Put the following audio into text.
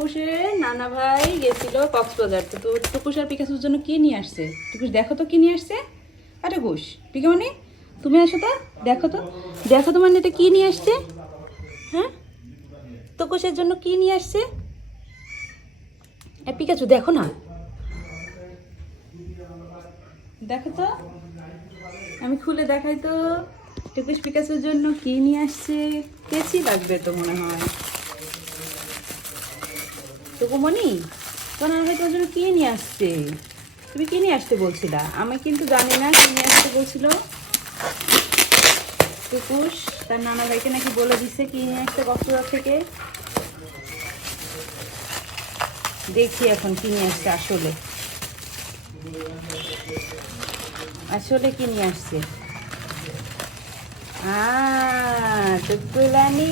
টুকুসের নানা ভাই গেছিল কক্সবাজার। তো টুকুস আর পিকাসুর জন্য কি নিয়ে আসছে? টুকুস দেখো তো কি নিয়ে আসছে। আরে টুকুস, পিকামণি তুমি আসো তো, দেখো তো, দেখো তোমার নেটে কি নিয়ে আসছে। হ্যাঁ, টুকুসের জন্য কি নিয়ে আসছে? পিকাচু দেখো না, দেখো তো, আমি খুলে দেখাই তো টুকুস পিকাচুর জন্য কি নিয়ে আসছে। কেচি লাগবে তো মনে হয়। টুকুমণি, তোমার ভাই তোমার জন্য কি নিয়ে আসছে? তুমি কি নিয়ে আসতে বলছিলা? আমি কিন্তু জানি না কি নিয়ে আসতে বলছিল। টুকুস তার নানা ভাইকে নাকি বলে দিচ্ছে কি নিয়ে আসতে কক্সবাজার থেকে। দেখি এখন কি নিয়ে আসছে আসলে, আসলে কি নিয়ে আসছে। টুকুলানি